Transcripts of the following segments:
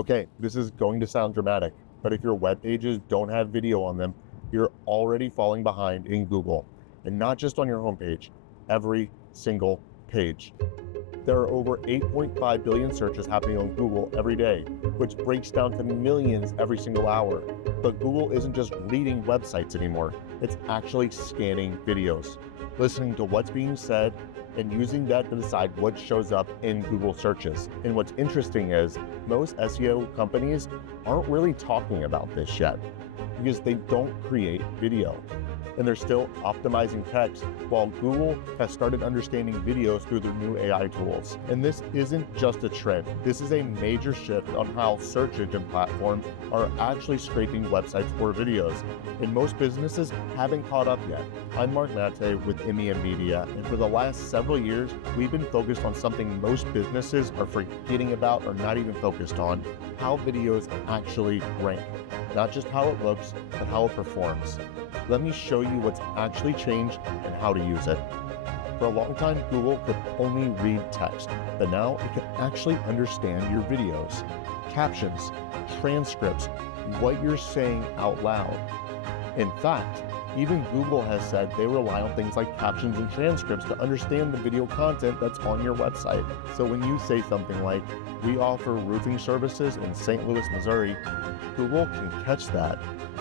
Okay, this is going to sound dramatic, but if your web pages don't have video on them, you're already falling behind in Google. And not just on your homepage, every single page. There are over 8.5 billion searches happening on Google every day, which breaks down to millions every single hour. But Google isn't just reading websites anymore, it's actually scanning videos, listening to what's being said, and using that to decide what shows up in Google searches. And what's interesting is most SEO companies aren't really talking about this yet because they don't create video. And they're still optimizing text, while Google has started understanding videos through their new AI tools. And this isn't just a trend. This is a major shift on how search engine platforms are actually scraping websites for videos. And most businesses haven't caught up yet. I'm Mark Natte with MEM Media, and for the last several years, we've been focused on something most businesses are forgetting about or not even focused on: how videos actually rank. Not just how it looks, but how it performs. Let me show you what's actually changed and how to use it. For a long time, Google could only read text, but now it can actually understand your videos, captions, transcripts, what you're saying out loud. In fact, even Google has said they rely on things like captions and transcripts to understand the video content that's on your website. So when you say something like, "We offer roofing services in St. Louis, Missouri," Google can catch that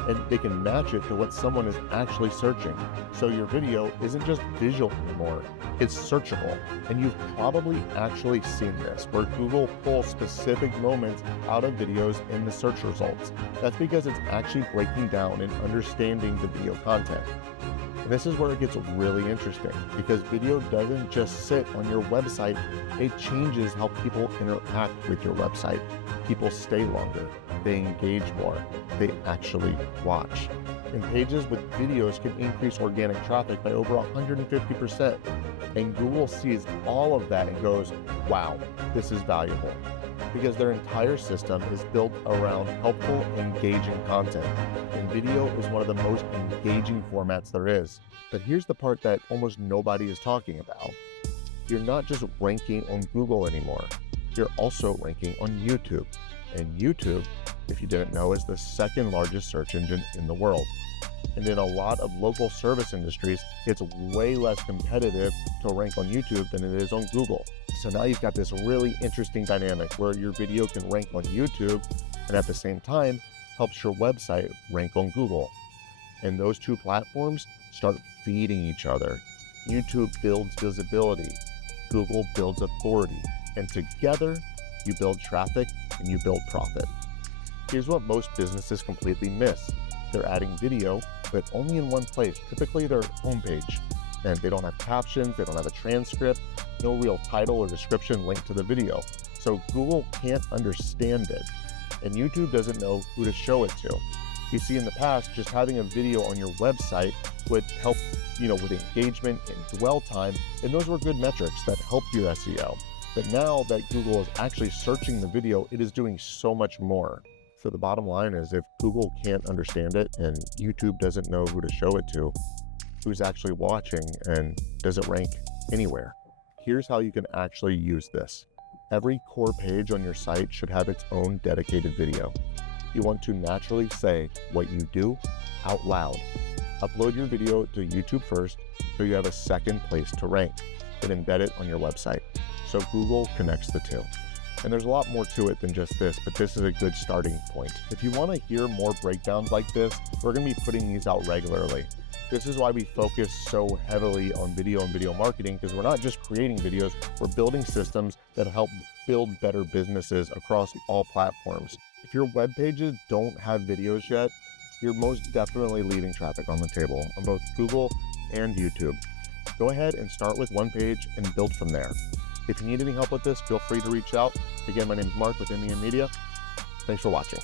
and they can match it to what someone is actually searching. So your video isn't just visual anymore, it's searchable. And you've probably actually seen this, where Google pulls specific moments out of videos in the search results. That's because it's actually breaking down and understanding the video content. And this is where it gets really interesting, because video doesn't just sit on your website, it changes how people interact with your website. People stay longer, they engage more, they actually watch. And pages with videos can increase organic traffic by over 150%. And Google sees all of that and goes, wow, this is valuable. Because their entire system is built around helpful, engaging content. And video is one of the most engaging formats there is. But here's the part that almost nobody is talking about. You're not just ranking on Google anymore. You're also ranking on YouTube. And YouTube, if you didn't know, is the second largest search engine in the world. And in a lot of local service industries, it's way less competitive to rank on YouTube than it is on Google. So now you've got this really interesting dynamic where your video can rank on YouTube and at the same time helps your website rank on Google. And those two platforms start feeding each other. YouTube builds visibility, Google builds authority, and together you build traffic and you build profit. Here's what most businesses completely miss. They're adding video, but only in one place, typically their homepage. And they don't have captions, they don't have a transcript, no real title or description linked to the video. So Google can't understand it. And YouTube doesn't know who to show it to. You see, in the past, just having a video on your website would help, with engagement and dwell time, and those were good metrics that helped your SEO. But now that Google is actually searching the video, it is doing so much more. So the bottom line is, if Google can't understand it and YouTube doesn't know who to show it to, who's actually watching, and does it rank anywhere? Here's how you can actually use this. Every core page on your site should have its own dedicated video. You want to naturally say what you do out loud. Upload your video to YouTube first so you have a second place to rank, then embed it on your website. So Google connects the two. And there's a lot more to it than just this, but this is a good starting point. If you want to hear more breakdowns like this, we're going to be putting these out regularly. This is why we focus so heavily on video and video marketing, because we're not just creating videos, we're building systems that help build better businesses across all platforms. If your web pages don't have videos yet, you're most definitely leaving traffic on the table on both Google and YouTube. Go ahead and start with one page and build from there. If you need any help with this, feel free to reach out. Again, my name is Mark with MEM Media. Thanks for watching.